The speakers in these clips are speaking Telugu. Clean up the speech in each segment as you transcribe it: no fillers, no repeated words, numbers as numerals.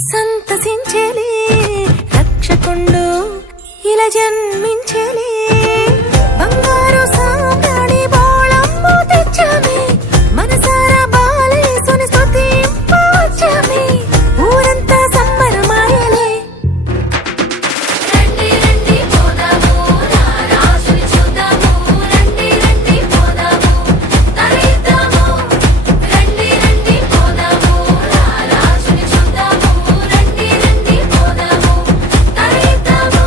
సంతసించేలే రక్షకుండు ఇలా జన్మించేలే బంగారు సాంబ్రాణి బోళంబు తెచ్చామే మనసారా బాలేసుని స్తుతింపవచ్చామే ఊరంతా సంబరమాయలే రండి రండి పోదాము రారాజుని చూద్దాము రండి రండి పోదాము తరిద్దాము రండి రండి పోదాము రారాజుని చూద్దాము రండి రండి పోదాము తరిద్దాము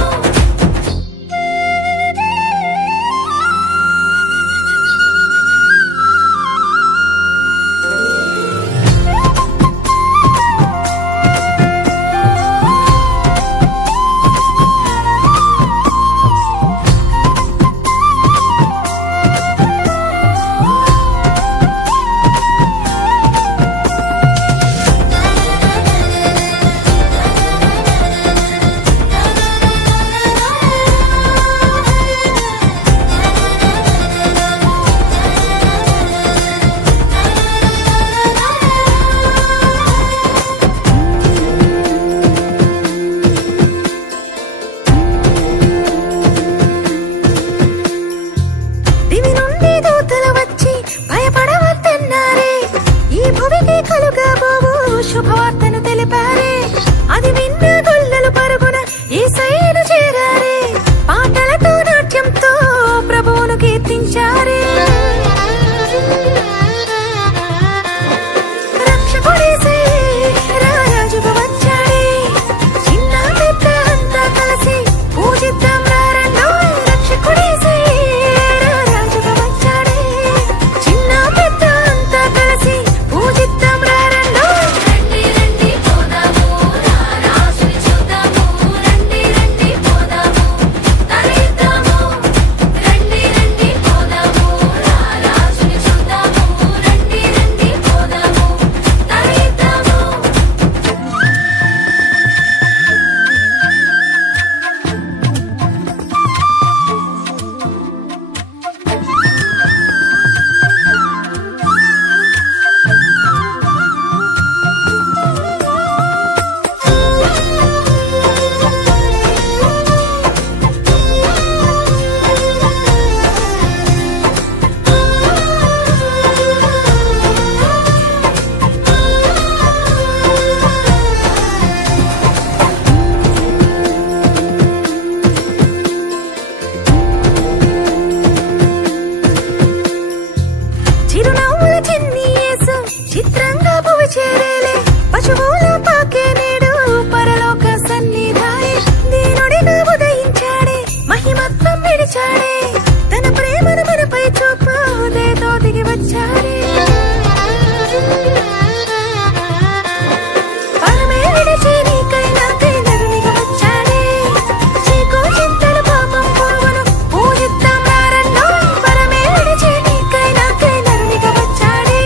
దివి నుండి దూతలు వచ్చి భయపడవద్దన్నారే ఈ భువికి కలుగబోవు శుభవార్తను తెలిపారే అది విన్న గొల్లలు పరుగున యేసయ్యను చేరారే పాటలతో నాట్యంతో ప్రభువును కీర్తించారే రక్షకుడేసయ్యే రారాజుగా వచ్చాడే చిన్న పెద్ద అంతా కలిసి పూజిద్దాం రారండోయ్ రక్షకుడేసయ్యే రారాజుగా వచ్చాడే చిన్న పెద్ద అంతా కలిసి పూజిద్దాం రారండోయ్ రండి రండి పోదాము రారాజుని చూద్దాము రండి రండి పోదాము తరిద్దాము రండి రండి పోదాము రారాజుని చూద్దాము రండి రండి పోదాము తరిద్దాము చిరునవ్వుల చిన్ని యేసు చిత్రంగా భువి చేరేలే పశువుల పాకే నేడు పరలోక సన్నిధాయే దీనుడిగా ఉదయించాడే మహిమత్వం విడిచాడే తన ప్రేమను మనపై చూపు దేతో దిగి వచ్చాడే పరమే విడిచి నీకై నాకై నరునిగా వచ్చాడే చీకు చింతలు పాపం పోవును పూజిద్దాం రారండోయ్ పరమే విడిచి నీకై నాకై నరునిగా వచ్చాడే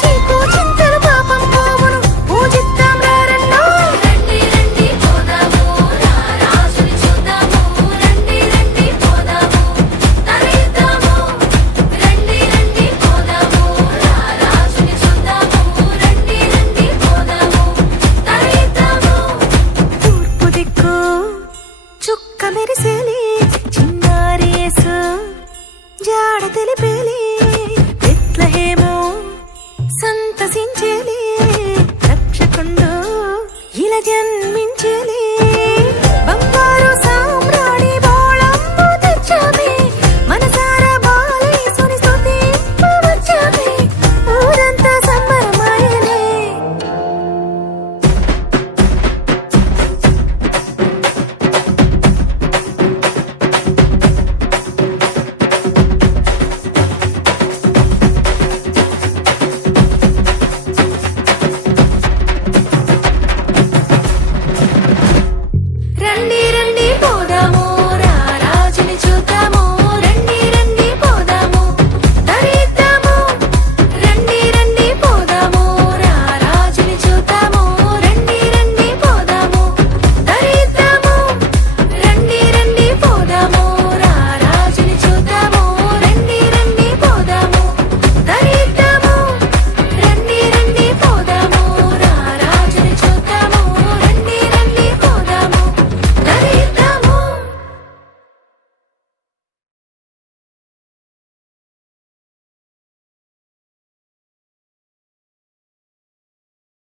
చీకు చింతలు పాపం పోవును పూజిద్దాం రారండోయ్ రండి రండి పోదాము రారాజుని చూద్దాము రండి రండి పోదాము తరిద్దాము రండి రండి పోదాము రారాజుని చూద్దాము రండి రండి పోదాము తరిద్దాము తూర్పు దిక్కు చుక్క మెరిసేలే చిన్నారి యేసు జాడ తెలిపేలే బెత్లెహేము సంతసించేలే రక్షకుండు ఇలా జన్మ